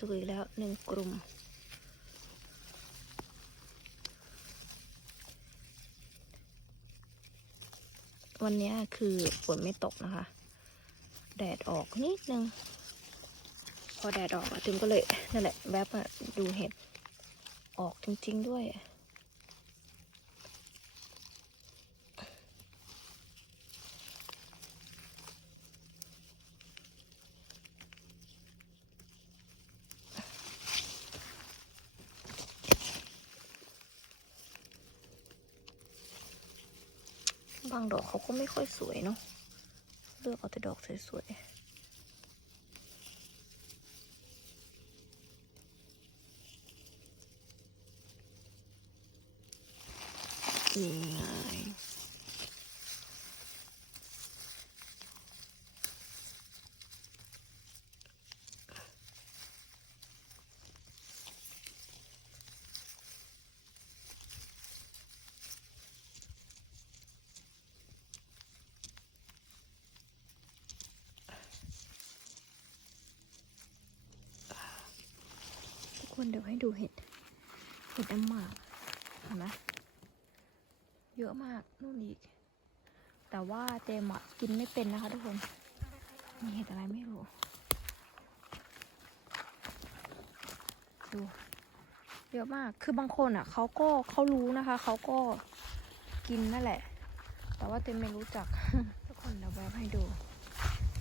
เจออีกแล้วหนึ่งกลุ่ม วันนี้คือฝนไม่ตกนะคะ แดดออกนิดนึง พอแดดออกถึงก็เลยนั่นแหละแวบมาดูเห็ดออกจริง ๆ ด้วย บางดอกเขาก็ไม่ค่อยสวยเนาะ เลือกเอาแต่ดอกสวยๆ คนเดี๋ยวให้ดูเห็ด เห็ดอันหมาเห็นไหมเยอะมากนู่นอีก แต่ว่าเจมอะกินไม่เป็นนะคะทุกคน มีเห็ดอะไรไม่รู้ ดูเยอะมาก คือบางคนอะเขาก็เขารู้นะคะ เขาก็กินนั่นแหละ แต่ว่าเต็มไม่รู้จัก ทุกคนเดี๋ยวแบบให้ดู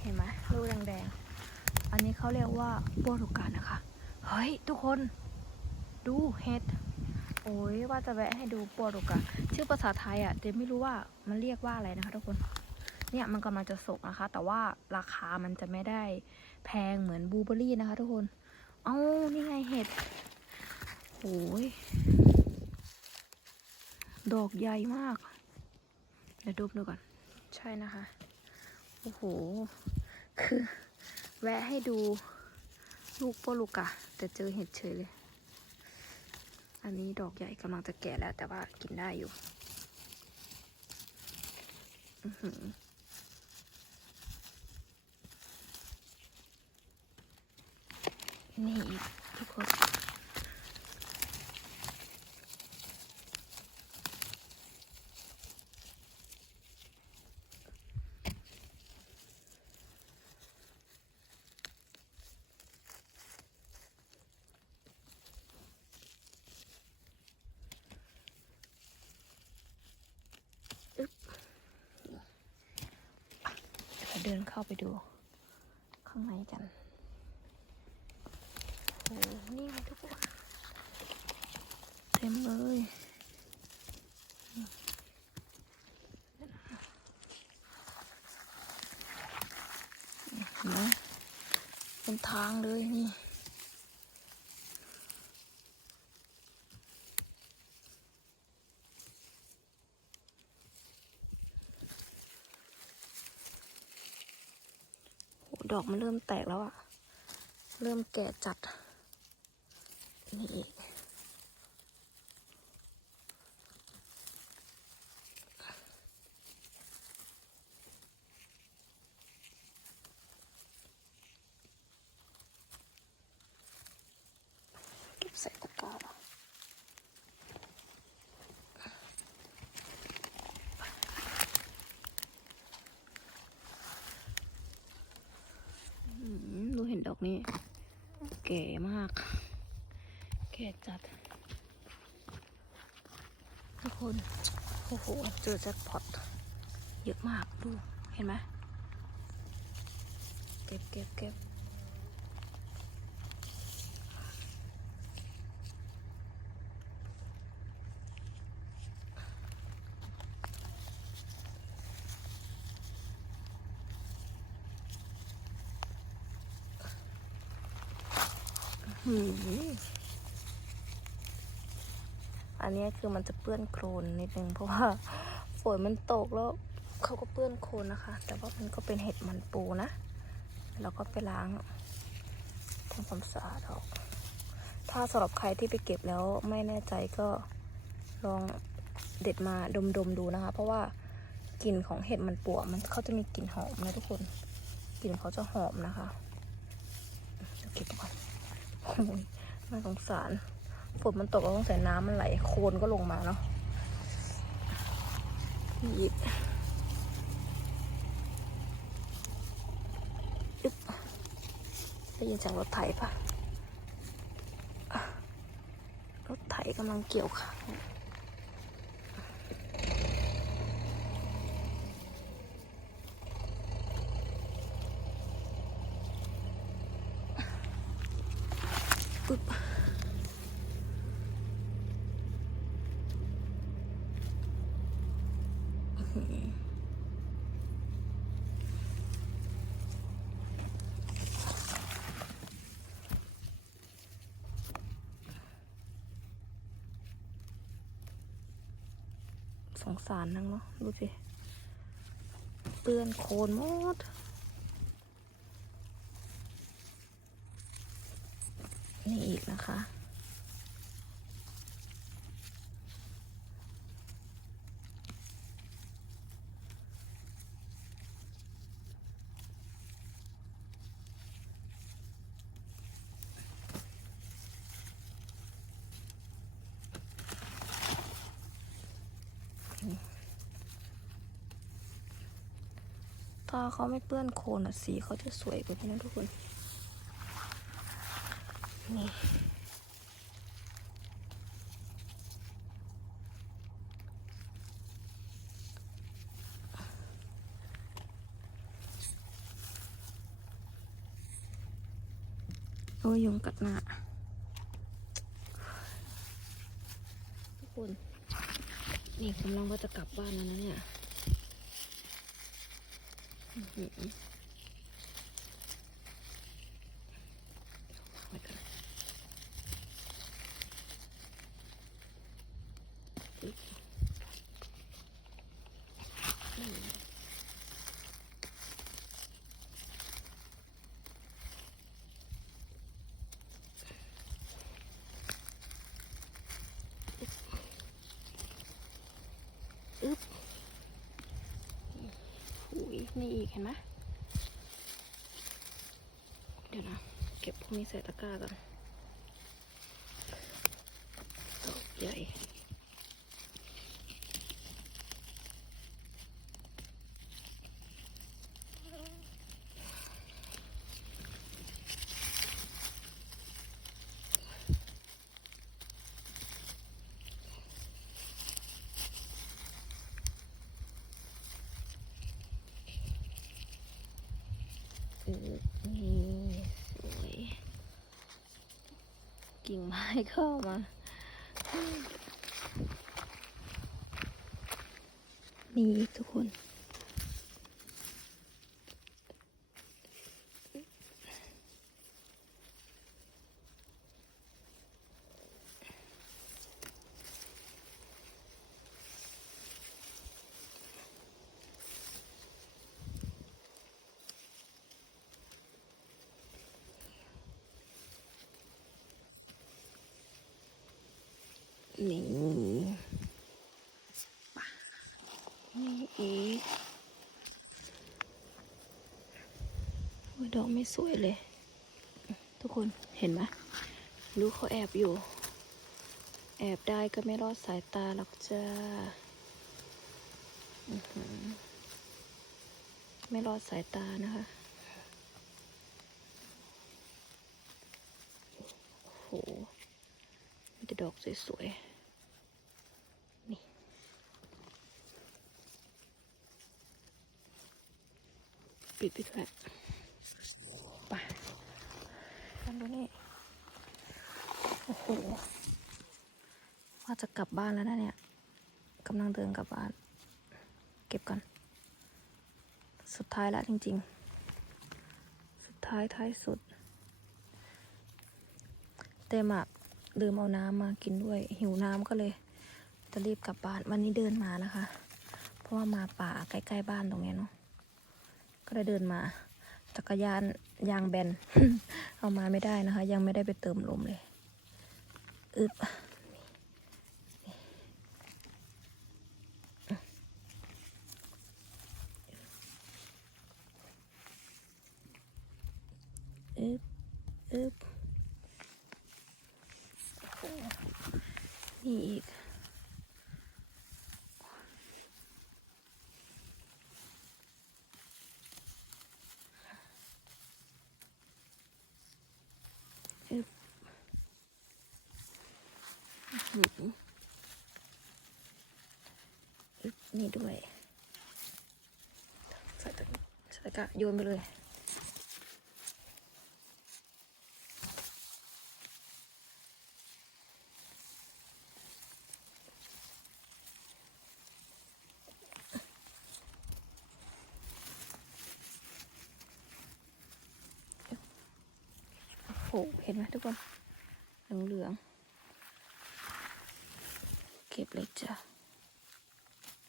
เห็นไหมลูกแดงๆ อันนี้เขาเรียกว่าโบรุกันนะคะ เฮ้ย ทุกคน ดูเห็ด โอ้ยว่าจะแวะให้ดูโบรุกันชื่อภาษาไทยอะเต็มไม่รู้ว่ามันเรียกว่าอะไรนะคะ ทุกคน เนี่ยมันกำลังจะสุกนะคะ แต่ว่าราคามันจะไม่ได้แพงเหมือนบลูเบอร์รี่นะคะ ทุกคน เอ้านี่ไงเห็ดโอ้ยดอกใหญ่มาก เดี๋ยวดูดูก่อน ใช่นะคะ โอ้โห คือ แวะให้ดู ลูกโปลูกอะแต่เจอเห็ดเฉยเลย อันนี้ดอกใหญ่กำลังจะแก่แล้ว แต่ว่ากินได้อยู่นี่ เดินเข้าไปดู ข้างในกันโอ้นี่ไงทุกคนเต็มเลยเห็นไหมเป็นทางเลยนี่ อกมันเริ่มแตกแล้วอะเริ่มแก่จัด นี่อีกเก็บใส่ตะกร้าอืมดูเห็นดอกนี้ แก่มาก แก่จัด ทุกคน โอ้โห เจอแจ็คพอตเยอะมากดู เห็นไหม เก็บเก็บเก็บ อันนี้คือมันจะเปื้อนโครนนิดนึง เพราะว่าฝนมันตกแล้วเขาก็เปื้อนโคลนนะคะ แต่ว่ามันก็เป็นเห็ดมันปูนะ แล้วก็ไปล้างทำความสะอาดออกถ้าสำหรับใครที่ไปเก็บแล้วไม่แน่ใจก็ลองเด็ดมาดมๆดูนะคะ เพราะว่ากลิ่นของเห็ดมันปูมันเขาจะมีกลิ่นหอมนะทุกคน กลิ่นเขาจะหอมนะคะเดี๋ยวเก็บก่อน น่าสงสารฝนมันตกแล้วต้องใส่น้ำมันไหล โคลนก็ลงมาเนาะนี่อีกอึ๊บได้ยินเสียงรถไถปะอะรถไถกำลังเกี่ยวข้าวอึ๊บ สงสารนังเนาะดูสิเปื้อนโคลนหมดนี่อีกนะคะ ถ้าเขาไม่เปื้อนโคลนอะสีเขาจะสวยกว่านี้นะทุกคน นี่โอ้ยยุงกัดหน้าทุกคน นี่กำลังว่าจะกลับบ้านแล้วนะเนี่ย อื้อหือไว้ก่อนอึ๊บอืมอึ๊บอุ้ย นี่อีกเห็นไหมเดี๋ยวนะ เก็บพวกนี้ใส่ตะกร้าก่อนดอกใหญ่ นี่สวยกิ่งไม้เข้ามานี่ทุกคน นี่นี่อีกโอ้ยดอกไม่สวยเลย ทุกคนเห็นไหมรู้เขาแอบอยู่ แอบได้ก็ไม่รอดสายตาหรอกจ้าไม่รอดสายตานะคะโอ้โหมีแต่ดอกสวยๆ ปิดไปด้วยไปกันดูนี่ โอ้โห ว่าจะกลับบ้านแล้วนะเนี่ยกำลังเดินกลับบ้าน เก็บก่อนสุดท้ายแล้วจริง ๆ สุดท้ายท้ายสุด เต็มอะลืมเอาน้ำมากินด้วย หิวน้ำก็เลย จะรีบกลับบ้าน วันนี้เดินมานะคะ เพราะว่ามาป่าใกล้ ๆ บ้านตรงนี้เนาะ ก็ได้เดินมา จักรยานยางแบน เอามาไม่ได้นะคะ ยังไม่ได้ไปเติมลมเลยอึบอึบอึบนี่อีก นี่ด้วยใส่ตะใส่ตะกร้าโยนไปเลยโอ้โหเห็นไหมทุกคนเหลืองๆเก็บเลยจ้ะ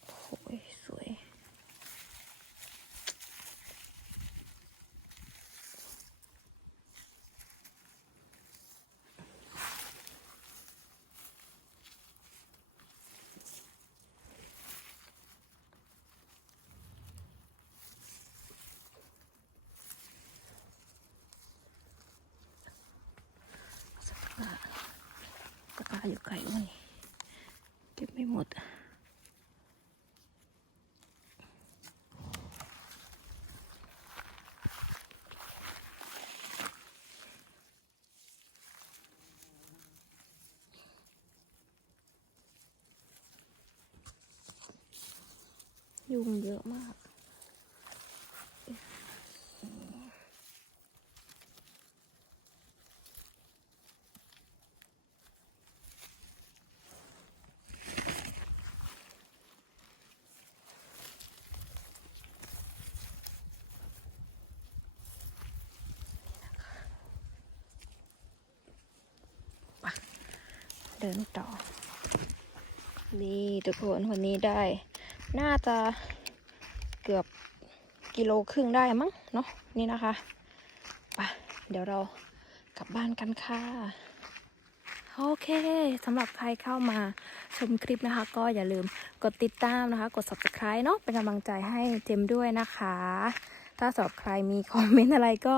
โอ้โห สวย ตะกร้าตะกร้า อยู่ไกลวะนี่เก็บไม่หมดยุงเยอะมาก เดินต่อ นี่ทุกคนวันนี้ได้ น่าจะเกือบกิโลครึ่งได้มั้งเนาะนี่นะคะไปเดี๋ยวเรากลับบ้านกันค่ะ โอเคสำหรับใครเข้ามาชมคลิปนะคะ ก็อย่าลืมกดติดตามนะคะ กด subscribe เนาะเป็นกำลังใจให้เจมด้วยนะคะ ถ้าสำหรับใครมีคอมเมนต์อะไรก็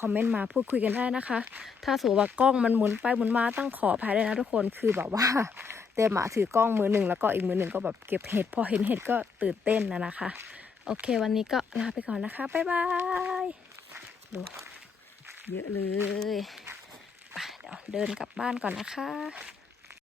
คอมเมนต์มาพูดคุยกันได้นะคะ ถ้าสมมติว่ากล้องมันหมุนไปหมุนมาต้องขออภัยเลยนะทุกคนคือแบบว่าเต็มอะถือกล้องมือหนึ่งแล้วก็อีกมือหนึ่งก็แบบเก็บเห็ดพอเห็นเห็ดก็ตื่นเต้นนะนะคะ โอเค วันนี้ก็ลาไปก่อนนะคะบ๊ายบายดูเยอะเลยไปเดี๋ยวเดินกลับบ้านก่อนนะคะ